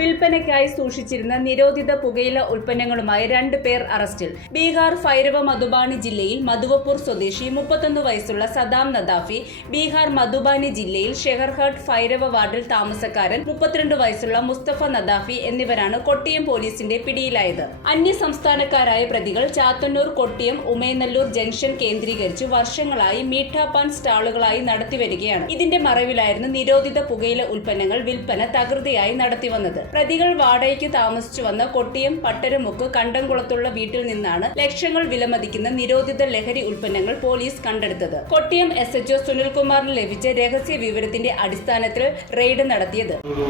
വിൽപ്പനയ്ക്കായി സൂക്ഷിച്ചിരുന്ന നിരോധിത പുകയില ഉൽപ്പന്നങ്ങളുമായി രണ്ട് പേർ അറസ്റ്റിൽ. ബീഹാർ ഭൈരവ മധുബാണി ജില്ലയിൽ മധുവപ്പൂർ സ്വദേശി മുപ്പത്തൊന്ന് വയസ്സുള്ള സദാം നദാഫി ബീഹാർ മധുബാനി ജില്ലയിൽ ഷെഹർഹട്ട് ഭൈരവ വാർഡിൽ താമസക്കാരൻ മുപ്പത്തിരണ്ട് വയസ്സുള്ള മുസ്തഫ നദാഫി എന്നിവരാണ് കൊട്ടിയം പോലീസിന്റെ പിടിയിലായത്. അന്യ സംസ്ഥാനക്കാരായ പ്രതികൾ ചാത്തന്നൂർ കൊട്ടിയം ഉമയനല്ലൂർ ജംഗ്ഷൻ കേന്ദ്രീകരിച്ച് വർഷങ്ങളായി മീഠാപാൻ സ്റ്റാളുകളായി നടത്തിവരികയാണ്. ഇതിന്റെ മറവിലായിരുന്നു നിരോധിത പുകയില ഉൽപ്പന്നങ്ങൾ വിൽപ്പന തകൃതിയായി നടത്തിവന്നത്. പ്രതികൾ വാടകയ്ക്ക് താമസിച്ചു വന്ന കൊട്ടിയം പട്ടരമുക്ക് കണ്ടംകുളത്തുള്ള വീട്ടിൽ നിന്നാണ് ലക്ഷങ്ങൾ വിലമതിക്കുന്ന നിരോധിത ലഹരി ഉൽപ്പന്നങ്ങൾ പോലീസ് കണ്ടെടുത്തത്. കൊട്ടിയം എസ് എച്ച്ഒ സുനിൽകുമാറിന് ലഭിച്ച രഹസ്യ വിവരത്തിന്റെ അടിസ്ഥാനത്തിൽ റെയ്ഡ് നടത്തിയത്. ഒരു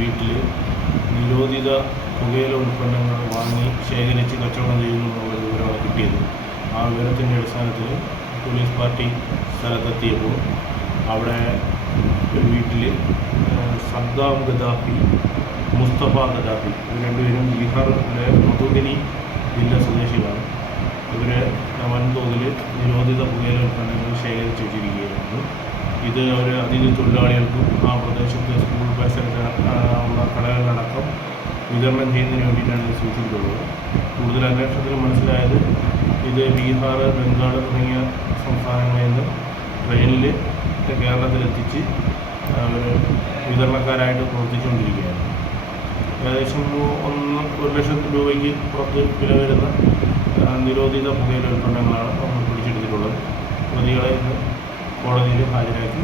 വീട്ടിൽ നിരോധിത പുകയില ഉൽപ്പന്നങ്ങൾ വാങ്ങി ശേഖരിച്ച് കച്ചവടം ചെയ്യുന്നു എന്നുള്ള വിവരമാണ് കിട്ടിയത്. ആ വിവരത്തിന്റെ അടിസ്ഥാനത്തിൽ പോലീസ് പാർട്ടി സ്ഥലത്തെത്തിയപ്പോൾ അവിടെ ഒരു വീട്ടിൽ സദ്ദാം ഗദാഫി മുസ്തഫ ഗദാഫി ഇവർ രണ്ടുപേരും ബീഹാറിലെ മധുബനി ജില്ല സ്വദേശികളാണ്. ഇവർ വൻതോതിൽ നിരോധിത പുകയില ഉൽപ്പന്നങ്ങൾ ശേഖരിച്ച് വെച്ചിരിക്കുകയായിരുന്നു. ഇത് അവർ അതിഥി തൊഴിലാളികൾക്കും ആ പ്രദേശത്തെ സ്കൂൾ പരിസരത്ത് ഉള്ള കടകളിലടക്കം വിതരണം ചെയ്യുന്നതിന് വേണ്ടിയിട്ടാണ് സൂക്ഷിച്ചിട്ടുള്ളത് കൂടുതൽ അന്വേഷണത്തിൽ മനസ്സിലായത് ഇത് ബീഹാർ ബംഗാൾ തുടങ്ങിയ സംസ്ഥാനങ്ങളിൽ നിന്ന് ട്രെയിനിൽ കേരളത്തിലെത്തിച്ച് അവർ വിതരണക്കാരായിട്ട് പ്രവർത്തിച്ചുകൊണ്ടിരിക്കുകയാണ്. ഏകദേശം ഒന്ന് ഒരു ലക്ഷം രൂപയ്ക്ക് പുറത്ത് വില വരുന്ന നിരോധിത പുകയില ഉൽപ്പന്നങ്ങളാണ് നമ്മൾ പിടിച്ചെടുത്തിട്ടുള്ളത്. പ്രതികളെ ഇന്ന് കോടതിയിൽ ഹാജരാക്കി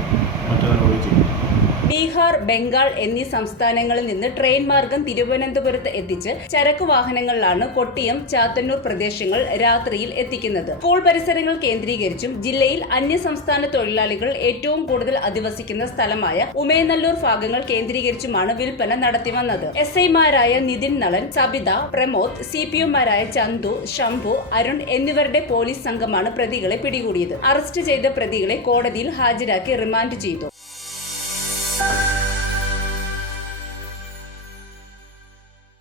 ചെയ്യും ബീഹാർ ബംഗാൾ എന്നീ സംസ്ഥാനങ്ങളിൽ നിന്ന് ട്രെയിൻ മാർഗം തിരുവനന്തപുരത്ത് എത്തിച്ച് ചരക്ക് വാഹനങ്ങളിലാണ് കൊട്ടിയം ചാത്തന്നൂർ പ്രദേശങ്ങൾ രാത്രിയിൽ എത്തിക്കുന്നത്. സ്കൂൾ പരിസരങ്ങൾ കേന്ദ്രീകരിച്ചും ജില്ലയിൽ അന്യസംസ്ഥാന തൊഴിലാളികൾ ഏറ്റവും കൂടുതൽ അധിവസിക്കുന്ന സ്ഥലമായ ഉമയനല്ലൂർ ഭാഗങ്ങൾ കേന്ദ്രീകരിച്ചുമാണ് വിൽപ്പന നടത്തി വന്നത്. എസ് ഐമാരായ നിതിൻ നളൻ സബിത പ്രമോദ് സി പി ഒമാരായ ചന്തു ശംഭു അരുൺ എന്നിവരുടെ പോലീസ് സംഘമാണ് പ്രതികളെ പിടികൂടിയത്. അറസ്റ്റ് ചെയ്ത പ്രതികളെ കോടതിയിൽ ഹാജരാക്കി റിമാൻഡ് ചെയ്തു